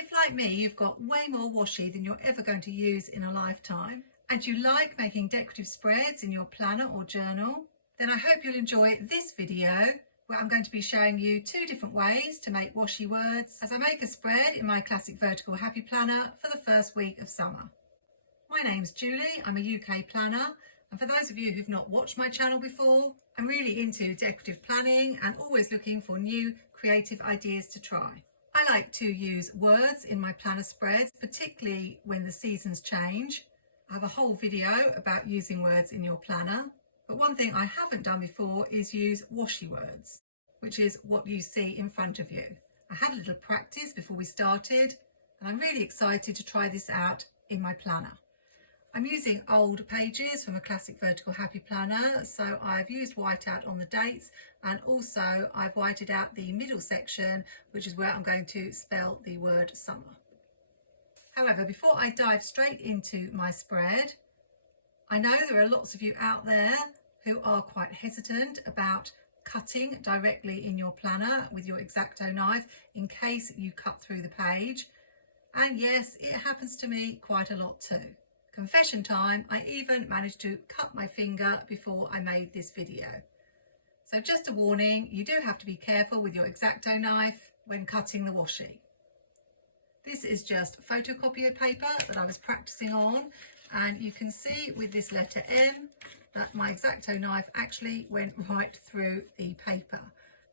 If, like me, you've got way more washi than you're ever going to use in a lifetime, and you like making decorative spreads in your planner or journal, then I hope you'll enjoy this video where I'm going to be showing you 2 different ways to make washi words as I make a spread in my classic vertical happy planner for the first week of summer. My name's Julie, I'm a UK planner, and for those of you who've not watched my channel before, I'm really into decorative planning and always looking for new creative ideas to try. I like to use words in my planner spreads, particularly when the seasons change. I have a whole video about using words in your planner, but one thing I haven't done before is use washi words, which is what you see in front of you. I had a little practice before we started, and I'm really excited to try this out in my planner. I'm using old pages from a classic vertical happy planner, so I've used whiteout on the dates, and also I've whited out the middle section, which is where I'm going to spell the word summer. However, before I dive straight into my spread, I know there are lots of you out there who are quite hesitant about cutting directly in your planner with your X-Acto knife in case you cut through the page. And yes, it happens to me quite a lot too. Confession time, I even managed to cut my finger before I made this video. So just a warning, you do have to be careful with your X-Acto knife when cutting the washi. This is just photocopier paper that I was practicing on, and you can see with this letter M that my X-Acto knife actually went right through the paper.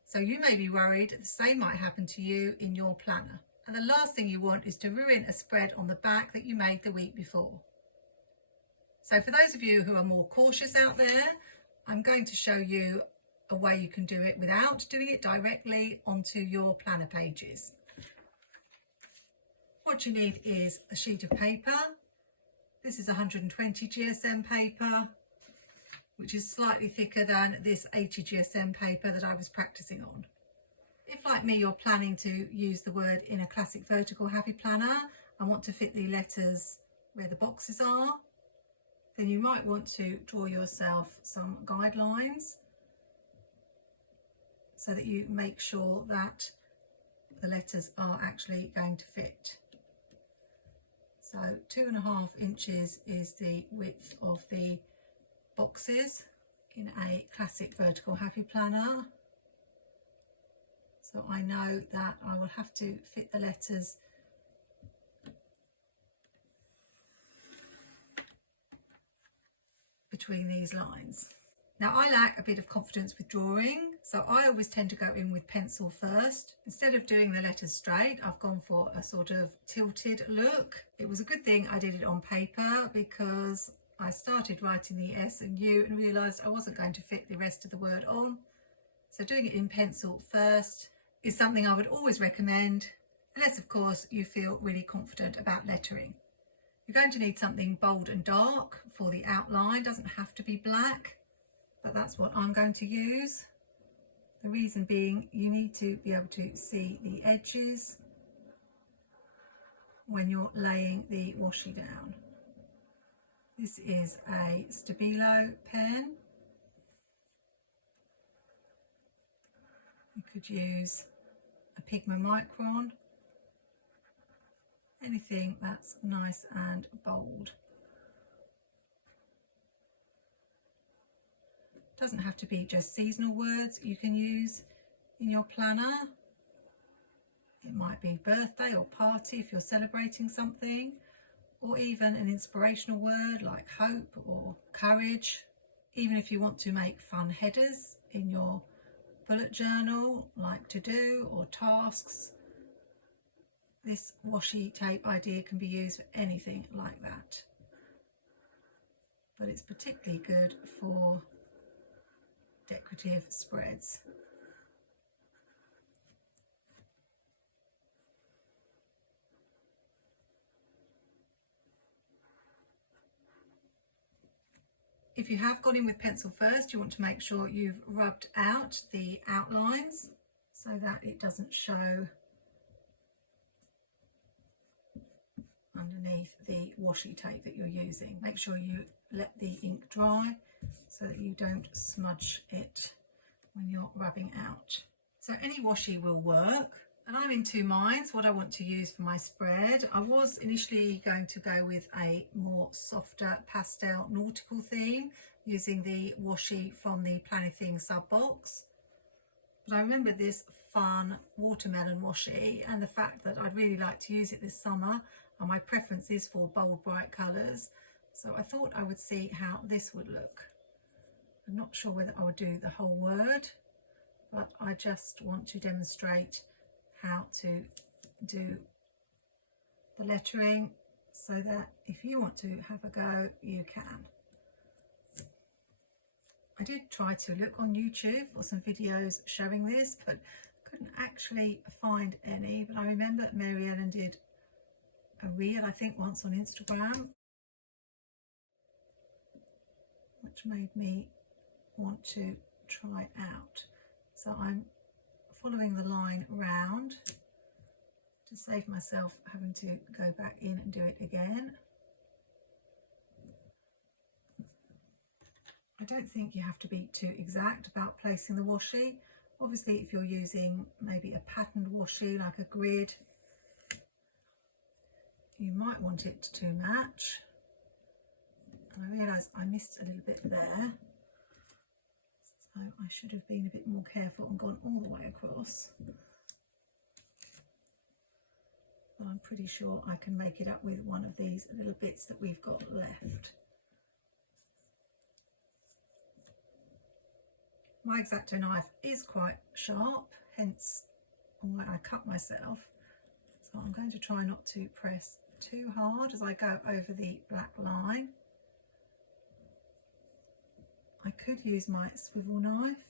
So you may be worried the same might happen to you in your planner. And the last thing you want is to ruin a spread on the back that you made the week before. So for those of you who are more cautious out there, I'm going to show you a way you can do it without doing it directly onto your planner pages. What you need is a sheet of paper. This is 120 GSM paper, which is slightly thicker than this 80 GSM paper that I was practicing on. If, like me, you're planning to use the word in a classic vertical happy planner and want to fit the letters where the boxes are, then you might want to draw yourself some guidelines so that you make sure that the letters are actually going to fit. So 2.5 inches is the width of the boxes in a classic vertical happy planner. So I know that I will have to fit the letters between these lines. Now I lack a bit of confidence with drawing, so I always tend to go in with pencil first. Instead of doing the letters straight, I've gone for a sort of tilted look. It was a good thing I did it on paper because I started writing the S and U and realised I wasn't going to fit the rest of the word on. So doing it in pencil first is something I would always recommend, unless of course you feel really confident about lettering. You're going to need something bold and dark for the outline. Doesn't have to be black, but that's what I'm going to use. The reason being, you need to be able to see the edges when you're laying the washi down. This is a Stabilo pen. You could use a Pigma Micron. Anything that's nice and bold. Doesn't have to be just seasonal words you can use in your planner. It might be birthday or party if you're celebrating something, or even an inspirational word like hope or courage. Even if you want to make fun headers in your bullet journal like to do or tasks, this washi tape idea can be used for anything like that. But it's particularly good for decorative spreads. If you have gone in with pencil first, you want to make sure you've rubbed out the outlines so that it doesn't show underneath the washi tape that you're using. Make sure you let the ink dry so that you don't smudge it when you're rubbing out. So any washi will work, And I'm in two minds what I want to use for my spread. I was initially going to go with a more softer pastel nautical theme using the washi from the Planything sub box. But I remember this fun watermelon washi and the fact that I'd really like to use it this summer, and my preference is for bold bright colours. So I thought I would see how this would look. I'm not sure whether I would do the whole word, but I just want to demonstrate how to do the lettering so that if you want to have a go, you can. I did try to look on YouTube for some videos showing this, but couldn't actually find any. But I remember Mary Ellen did a reel, I think once on Instagram, which made me want to try out. So I'm following the line round to save myself having to go back in and do it again. I don't think you have to be too exact about placing the washi. Obviously, if you're using maybe a patterned washi like a grid, you might want it to match. And I realise I missed a little bit there, so I should have been a bit more careful and gone all the way across. But I'm pretty sure I can make it up with one of these little bits that we've got left. My X-Acto knife is quite sharp, hence why I cut myself. So I'm going to try not to press too hard as I go over the black line. I could use my swivel knife,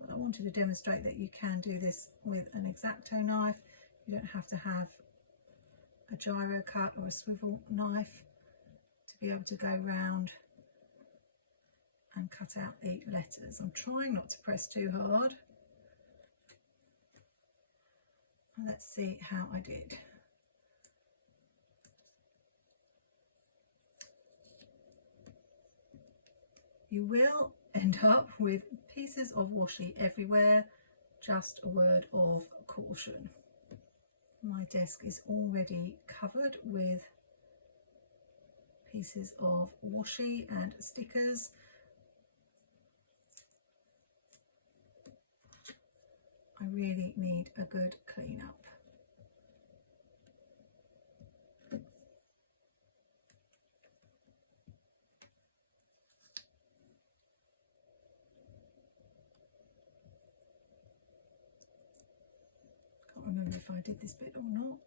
but I wanted to demonstrate that you can do this with an X-Acto knife. You don't have to have a gyro cut or a swivel knife to be able to go round and cut out the letters. I'm trying not to press too hard. Let's see how I did. You will end up with pieces of washi everywhere, just a word of caution. My desk is already covered with pieces of washi and stickers. I really need a good clean up. Can't remember if I did this bit or not.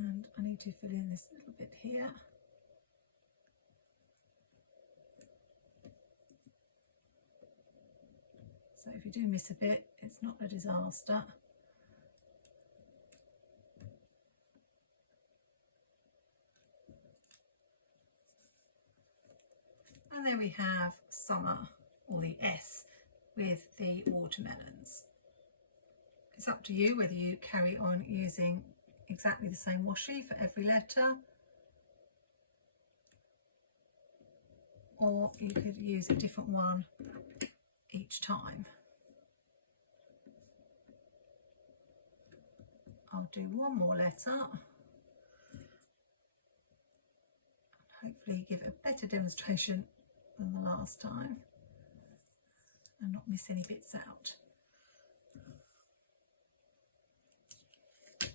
And I need to fill in this little bit here. So if you do miss a bit, it's not a disaster. And there we have summer, or the S, with the watermelons. It's up to you whether you carry on using exactly the same washi for every letter, or you could use a different one each time. I'll do one more letter, and hopefully give a better demonstration than the last time and not miss any bits out. I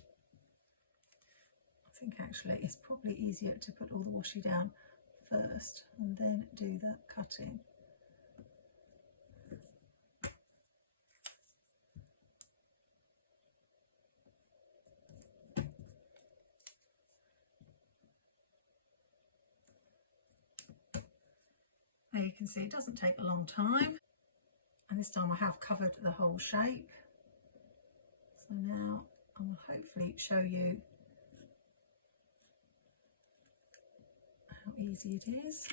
think actually it's probably easier to put all the washi down first and then do the cutting. Now you can see it doesn't take a long time, and this time I have covered the whole shape. So now I will hopefully show you how easy it is.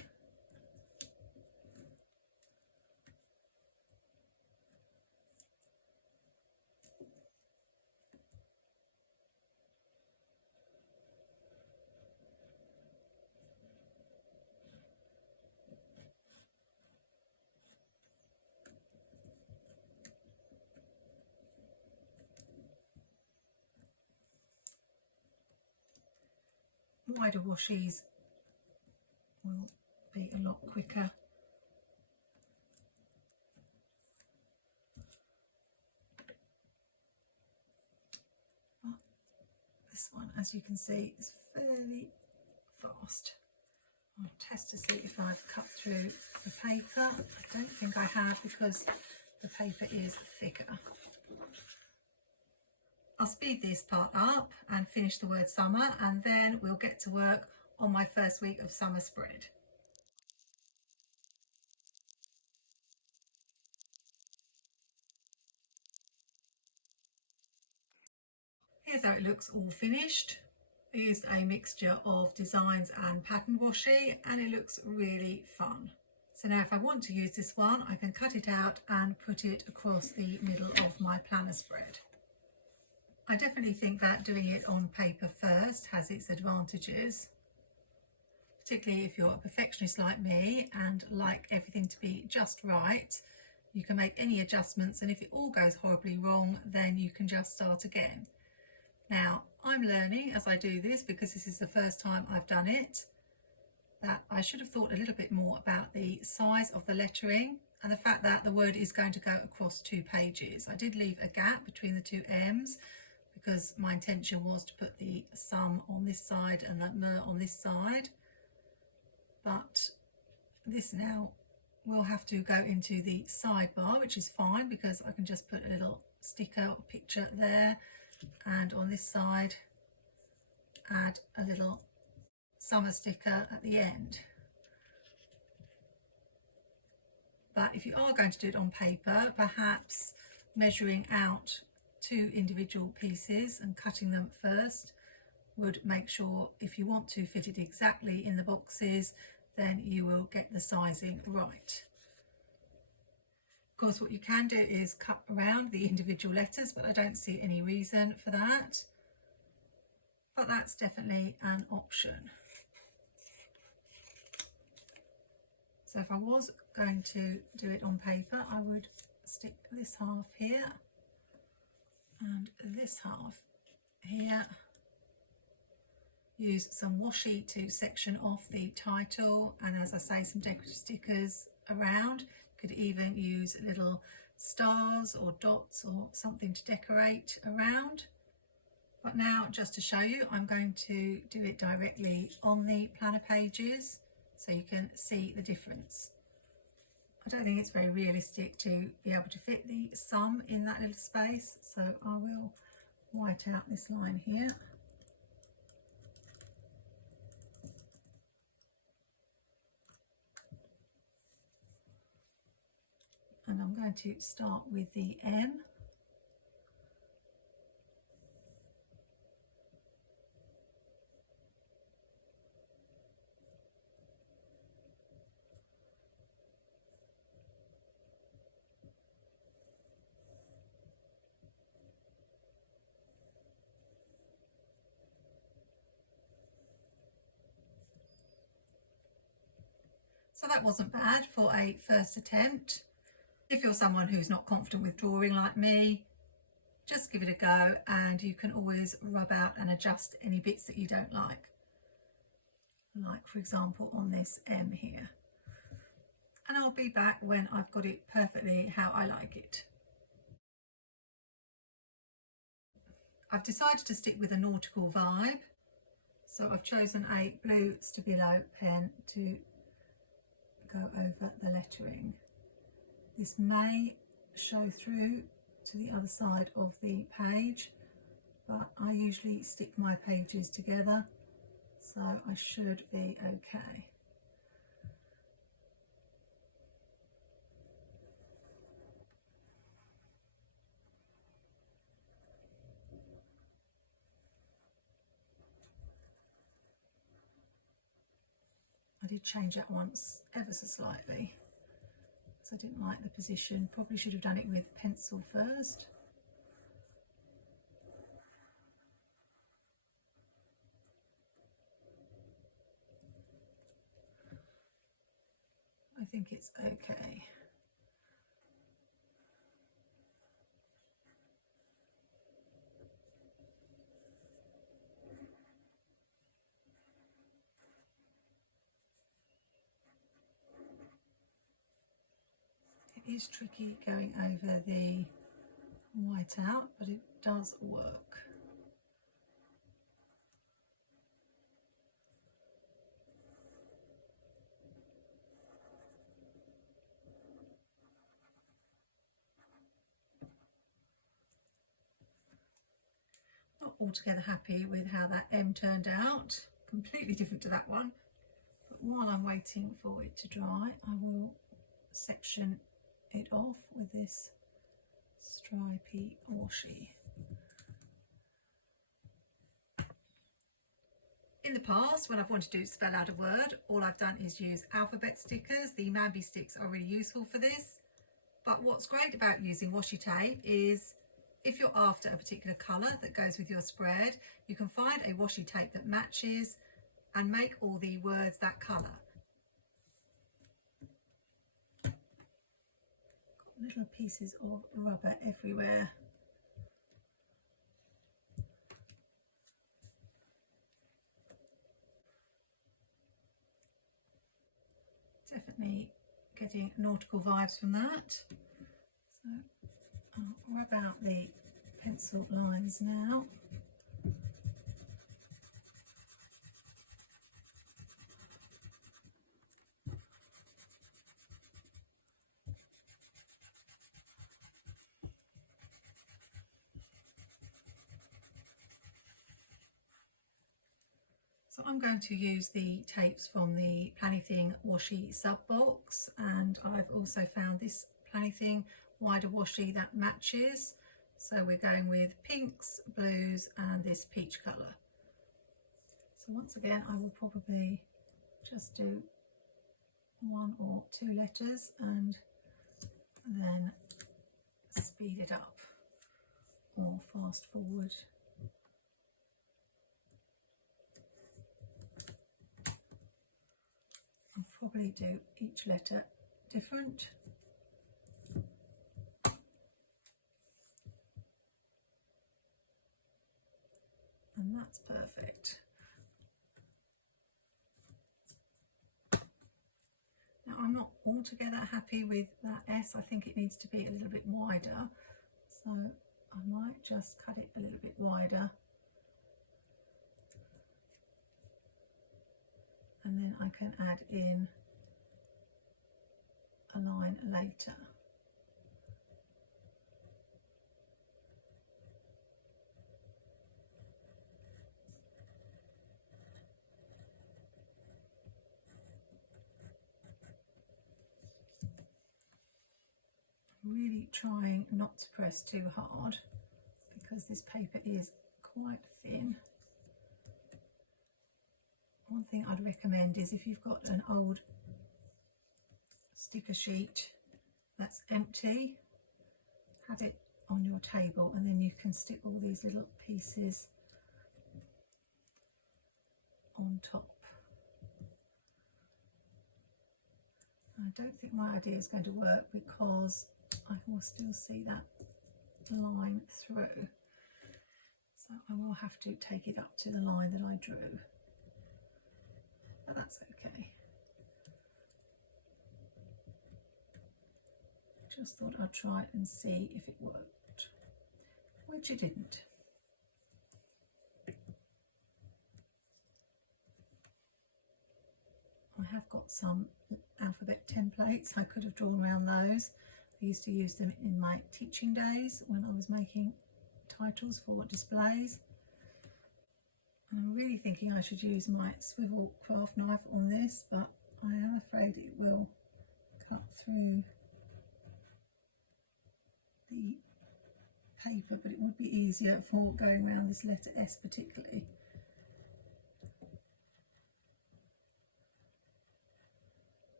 wider washies will be a lot quicker. But this one, as you can see, is fairly fast. I'll test to see if I've cut through the paper. I don't think I have because the paper is thicker. I'll speed this part up and finish the word summer, and then we'll get to work on my first week of summer spread. Here's how it looks all finished. I used a mixture of designs and pattern washi, and it looks really fun. So now if I want to use this one, I can cut it out and put it across the middle of my planner spread. I definitely think that doing it on paper first has its advantages, particularly if you're a perfectionist like me and like everything to be just right. You can make any adjustments, and if it all goes horribly wrong, then you can just start again. Now, I'm learning as I do this, because this is the first time I've done it, that I should have thought a little bit more about the size of the lettering and the fact that the word is going to go across 2 pages. I did leave a gap between the 2 M's because my intention was to put the sum on this side and the me on this side, but this now will have to go into the sidebar, which is fine because I can just put a little sticker or picture there, and on this side add a little summer sticker at the end. But if you are going to do it on paper, perhaps measuring out 2 individual pieces and cutting them first would make sure, if you want to fit it exactly in the boxes, then you will get the sizing right. Of course, what you can do is cut around the individual letters, but I don't see any reason for that. But that's definitely an option. So if I was going to do it on paper, I would stick this half here and this half here. Use some washi to section off the title, and as I say, some decorative stickers around. You could even use little stars or dots or something to decorate around. But now, just to show you, I'm going to do it directly on the planner pages so you can see the difference. I don't think it's very realistic to be able to fit the sum in that little space, so I will white out this line here. And I'm going to start with the M. So that wasn't bad for a first attempt. If you're someone who's not confident with drawing like me, just give it a go, and you can always rub out and adjust any bits that you don't like for example on this M here. And I'll be back when I've got it perfectly how I like it. I've decided to stick with a nautical vibe, so I've chosen a blue Stabilo pen to go over the lettering. This may show through to the other side of the page, but I usually stick my pages together, so I should be okay. I did change that once ever so slightly, because I didn't like the position. Probably should have done it with pencil first. I think it's okay. is tricky going over the white out, but it does work. Not altogether happy with how that M turned out, completely different to that one. But while I'm waiting for it to dry, I will section it off with this stripy washi. In the past, when I've wanted to spell out a word, all I've done is use alphabet stickers. The Mambi sticks are really useful for this. But what's great about using washi tape is if you're after a particular colour that goes with your spread, you can find a washi tape that matches and make all the words that colour. Got little pieces of rubber everywhere. Definitely getting nautical vibes from that. So I'll rub out the pencil lines now. So I'm going to use the tapes from the Planything washi sub box, and I've also found this Planything wider washi that matches. So we're going with pinks, blues and this peach colour. So once again I will probably just do 1 or 2 letters and then speed it up or fast forward. I'll probably do each letter different. And that's perfect. Now I'm not altogether happy with that S. I think it needs to be a little bit wider. So I might just cut it a little bit wider. And then I can add in a line later. Really trying not to press too hard because this paper is quite thin. One thing I'd recommend is if you've got an old sticker sheet that's empty, have it on your table and then you can stick all these little pieces on top. I don't think my idea is going to work because I will still see that line through. So I will have to take it up to the line that I drew. But that's okay. Just thought I'd try it and see if it worked, which it didn't. I have got some alphabet templates. I could have drawn around those. I used to use them in my teaching days when I was making titles for displays. And I'm really thinking I should use my swivel craft knife on this, but I am afraid it will cut through the paper, but it would be easier for going around this letter S particularly.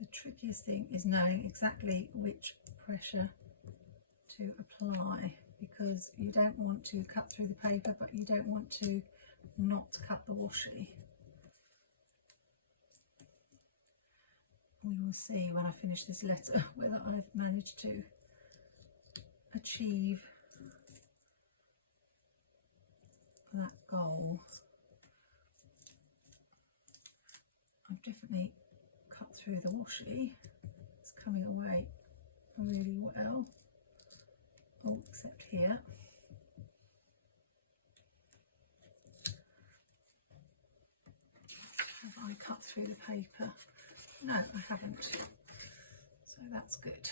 The trickiest thing is knowing exactly which pressure to apply, because you don't want to cut through the paper but you don't want to not cut the washi. we will see when I finish this letter whether I've managed to achieve that goal. I've definitely cut through the washi. It's coming away really well. Oh, except here. Have I cut through the paper? No, I haven't. So that's good.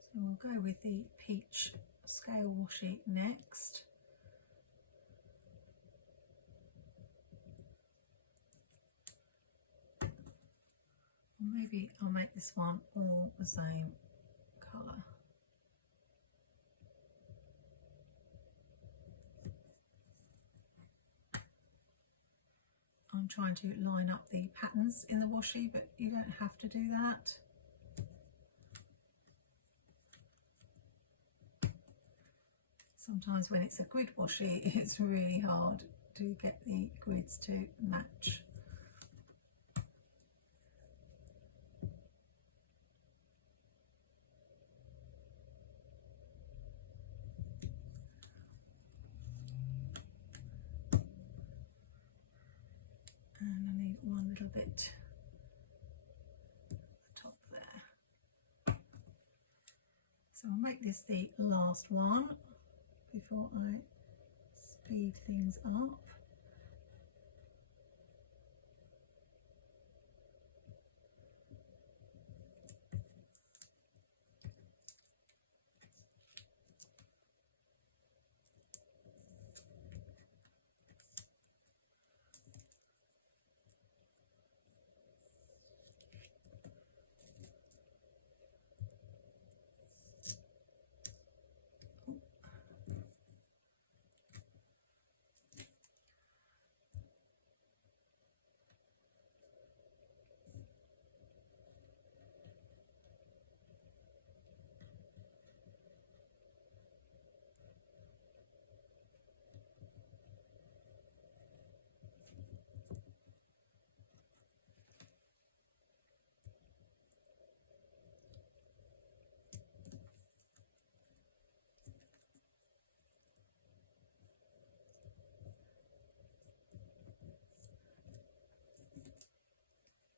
So we'll go with the peach scale washi next. Or maybe I'll make this one all the same colour. I'm trying to line up the patterns in the washi, but you don't have to do that. Sometimes when it's a grid washi, it's really hard to get the grids to match. And I need one little bit at the top there. So I'll make this the last one before I speed things up.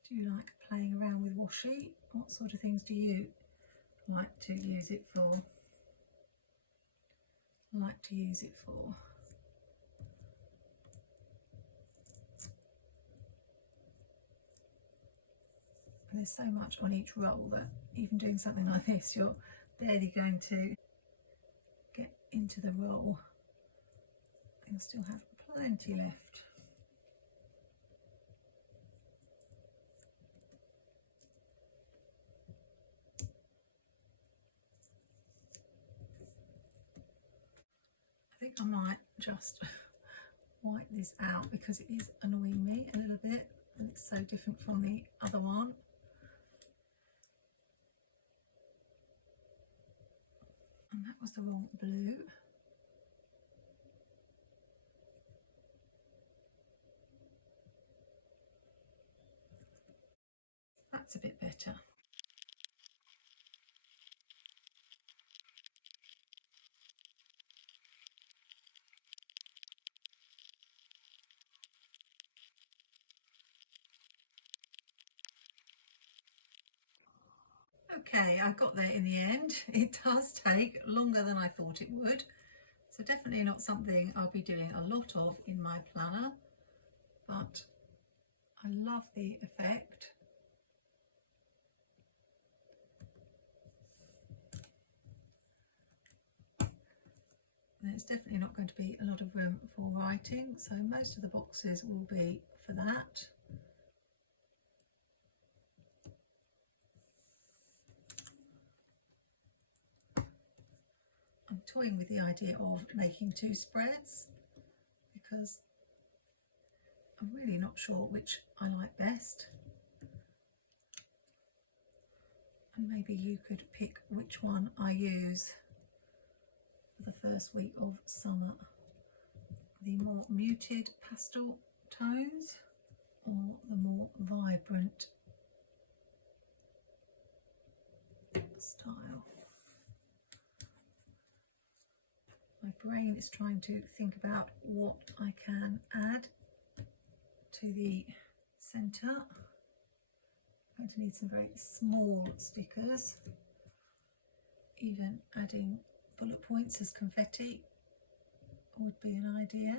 Do you like playing around with washi? What sort of things do you like to use it for? And there's so much on each roll that even doing something like this, you're barely going to get into the roll. You'll still have plenty left. I think I might just wipe this out because it is annoying me a little bit and it's so different from the other one. And that was the wrong blue. That's a bit better. Okay, I got there in the end. It does take longer than I thought it would. So definitely not something I'll be doing a lot of in my planner, but I love the effect. And it's definitely not going to be a lot of room for writing, so most of the boxes will be for that. I'm toying with the idea of making 2 spreads because I'm really not sure which I like best. And maybe you could pick which one I use for the first week of summer. The more muted pastel tones or the more vibrant style. My brain is trying to think about what I can add to the centre. I'm going to need some very small stickers. Even adding bullet points as confetti would be an idea.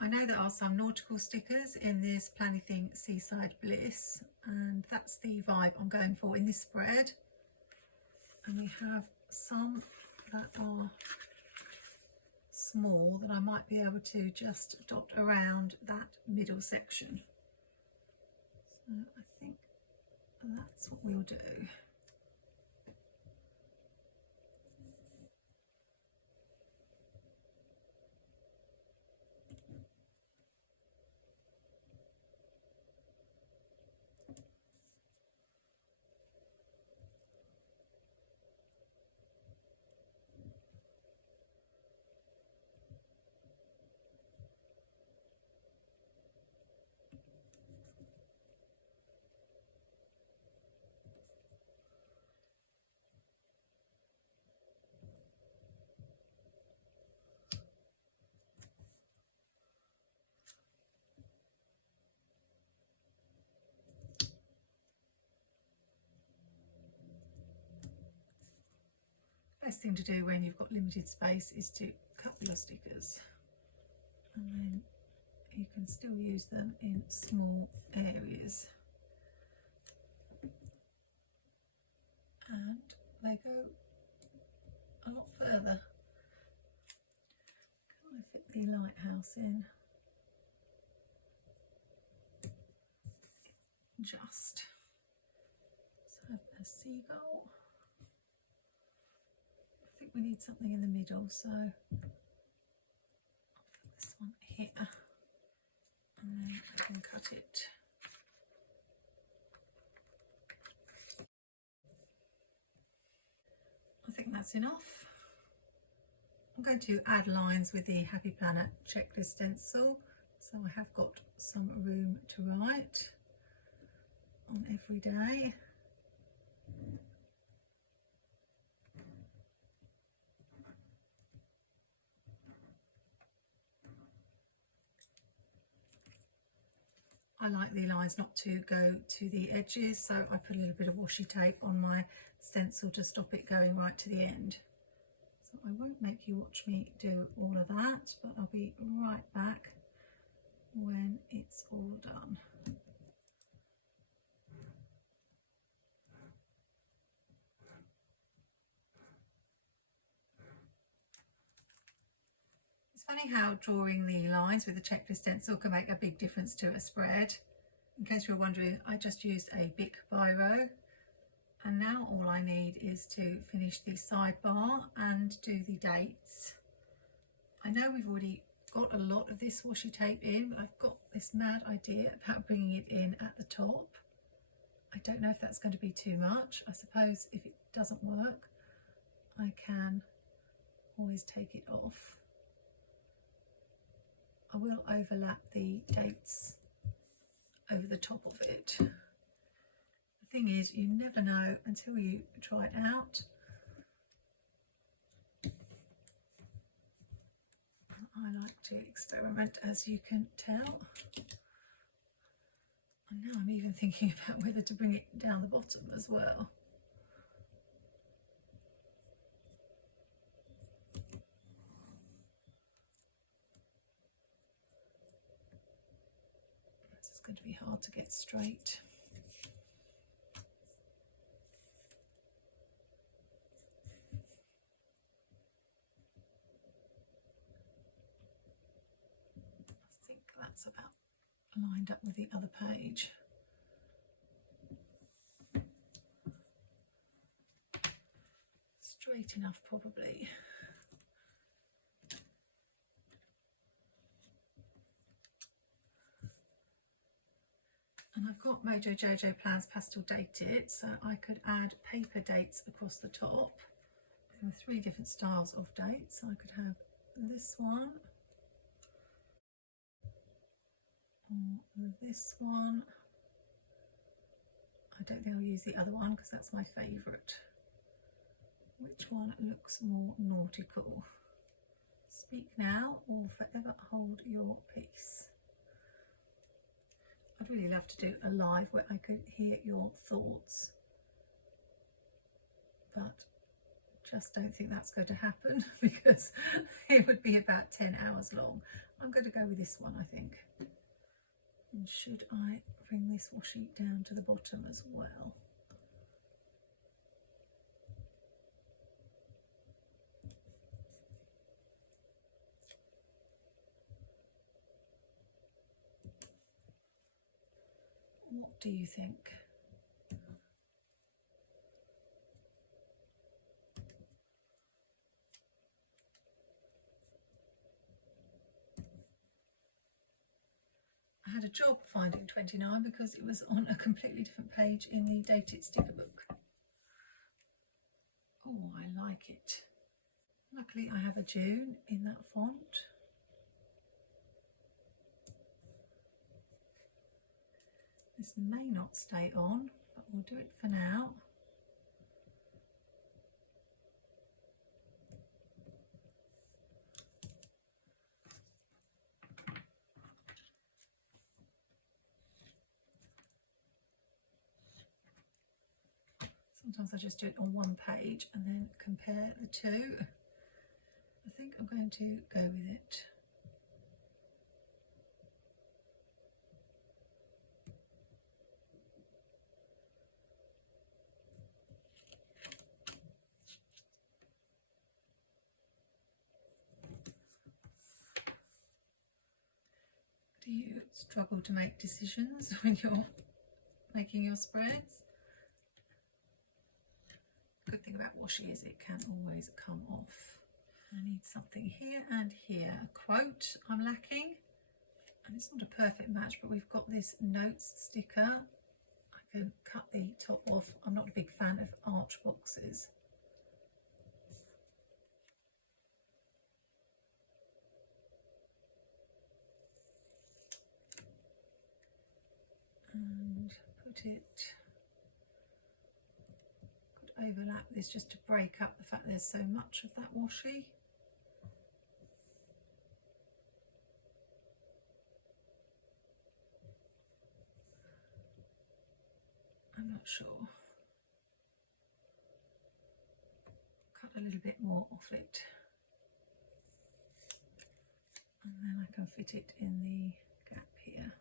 I know there are some nautical stickers in this Planything Seaside Bliss, and that's the vibe I'm going for in this spread. And we have some that are small that I might be able to just dot around that middle section. So I think that's what we'll do. Best thing to do when you've got limited space is to cut your stickers, and then you can still use them in small areas, and they go a lot further. Can I fit the lighthouse in? Just. So a seagull. I think we need something in the middle, so I'll put this one here, and then I can cut it. I think that's enough. I'm going to add lines with the Happy Planner checklist stencil, so I have got some room to write on every day. I like the lines not to go to the edges, so I put a little bit of washi tape on my stencil to stop it going right to the end. So I won't make you watch me do all of that, but I'll be right back when it's all done. It's funny how drawing the lines with the checklist stencil can make a big difference to a spread. In case you're wondering, I just used a Bic biro, and now all I need is to finish the sidebar and do the dates. I know we've already got a lot of this washi tape in, but I've got this mad idea about bringing it in at the top. I don't know if that's going to be too much. I suppose if it doesn't work, I can always take it off. I will overlap the dates over the top of it. The thing is, you never know until you try it out. I like to experiment, as you can tell. And now I'm even thinking about whether to bring it down the bottom as well. This is going to be hard to get straight. I think that's about lined up with the other page. Straight enough, probably. And I've got MojoJojoPlans Pastel Date It, so I could add paper dates across the top. I There were 3 different styles of dates. I could have this one, or this one. I don't think I'll use the other one because that's my favourite. Which one looks more nautical? Speak now or forever hold your peace. I'd really love to do a live where I could hear your thoughts, but just don't think that's going to happen because it would be about 10 hours long. I'm going to go with this one, I think. And should I bring this washi down to the bottom as well? What do you think? I had a job finding 29 because it was on a completely different page in the Date It sticker book. Oh, I like it. Luckily I have a June in that font. This may not stay on, but we'll do it for now. Sometimes I just do it on one page and then compare the two. I think I'm going to go with it. Do you struggle to make decisions when you're making your spreads? Good thing about washi is it can always come off. I need something here and here. A quote I'm lacking, and it's not a perfect match, but we've got this notes sticker. I can cut the top off. I'm not a big fan of arch boxes. And put it, could overlap this just to break up the fact there's so much of that washi. I'm not sure. Cut a little bit more off it, and then I can fit it in the gap here.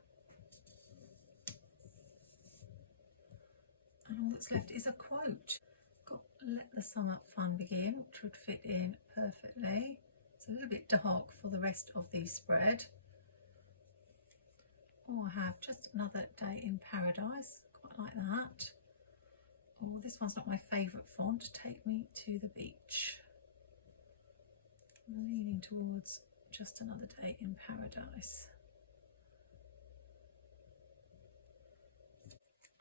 And all that's left is a quote. Got "Let the summer fun begin," which would fit in perfectly. It's a little bit dark for the rest of the spread. Or I have "Just another day in paradise," quite like that. Oh, this one's not my favourite font, "Take me to the beach." I'm leaning towards "Just another day in paradise."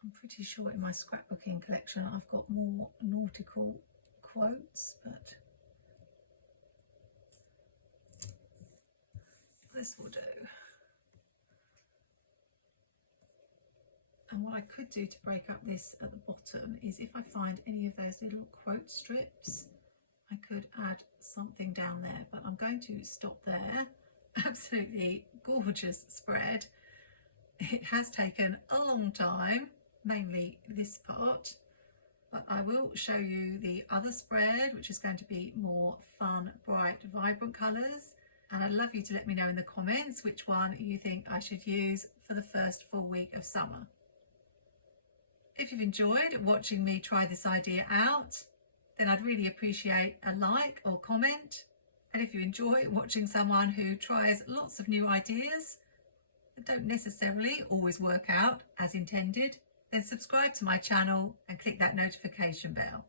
I'm pretty sure in my scrapbooking collection I've got more nautical quotes, but this will do. And what I could do to break up this at the bottom is, if I find any of those little quote strips, I could add something down there, but I'm going to stop there. Absolutely gorgeous spread. It has taken a long time, mainly this part, but I will show you the other spread, which is going to be more fun, bright, vibrant colours. And I'd love you to let me know in the comments which one you think I should use for the first full week of summer. If you've enjoyed watching me try this idea out, then I'd really appreciate a like or comment. And if you enjoy watching someone who tries lots of new ideas that don't necessarily always work out as intended, then subscribe to my channel and click that notification bell.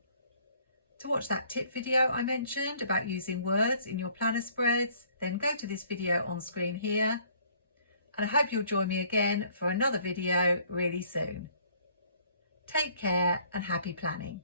To watch that tip video I mentioned about using words in your planner spreads, then go to this video on screen here. And I hope you'll join me again for another video really soon. Take care and happy planning.